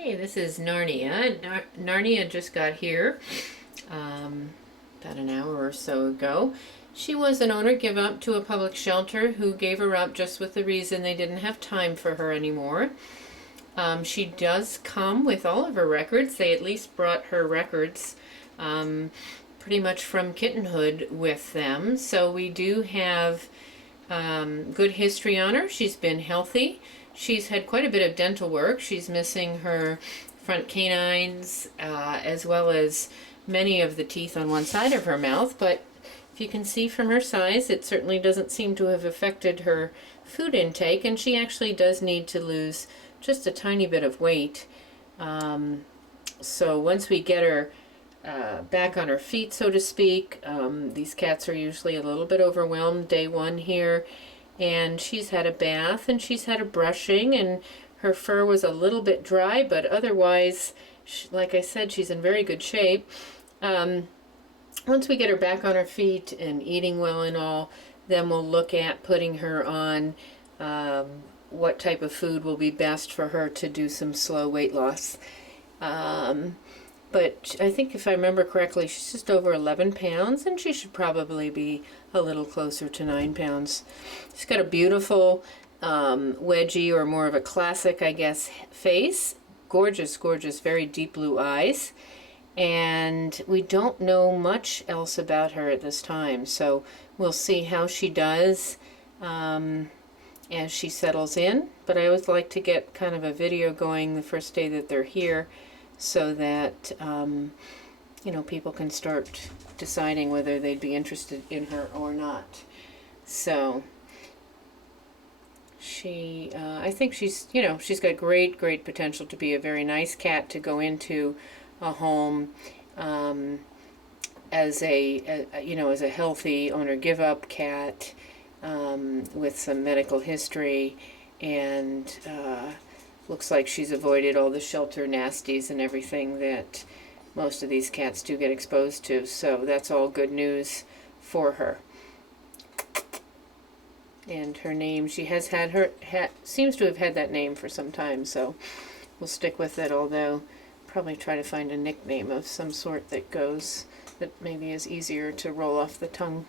Hey, this is Narnia. Narnia just got here about an hour or so ago. She was an owner give up to a public shelter who gave her up just with the reason they didn't have time for her anymore. She does come with all of her records. They at least brought her records pretty much from kittenhood with them. So we do have good history on her. She's been healthy. She's had quite a bit of dental work. She's missing her front canines as well as many of the teeth on one side of her mouth, but if you can see from her size, it certainly doesn't seem to have affected her food intake, and she actually does need to lose just a tiny bit of weight. So once we get her back on her feet, so to speak, these cats are usually a little bit overwhelmed day one here, and she's had a bath and she's had a brushing, and her fur was a little bit dry, but otherwise, like I said, she's in very good shape. Once we get her back on her feet and eating well and all, then we'll look at putting her on what type of food will be best for her to do some slow weight loss. But I think if I remember correctly, she's just over 11 pounds, and she should probably be a little closer to 9 pounds. She's got a beautiful wedgie, or more of a classic, I guess, face. Gorgeous, gorgeous, very deep blue eyes. And we don't know much else about her at this time, so we'll see how she does as she settles in. But I always like to get kind of a video going the first day that they're here, so that people can start deciding whether they'd be interested in her or not. So I think she's got great potential to be a very nice cat to go into a home as a healthy owner give up cat with some medical history, and looks like she's avoided all the shelter nasties and everything that most of these cats do get exposed to, so that's all good news for her. And her name, she has seems to have had that name for some time, so we'll stick with it, although probably try to find a nickname of some sort that maybe is easier to roll off the tongue.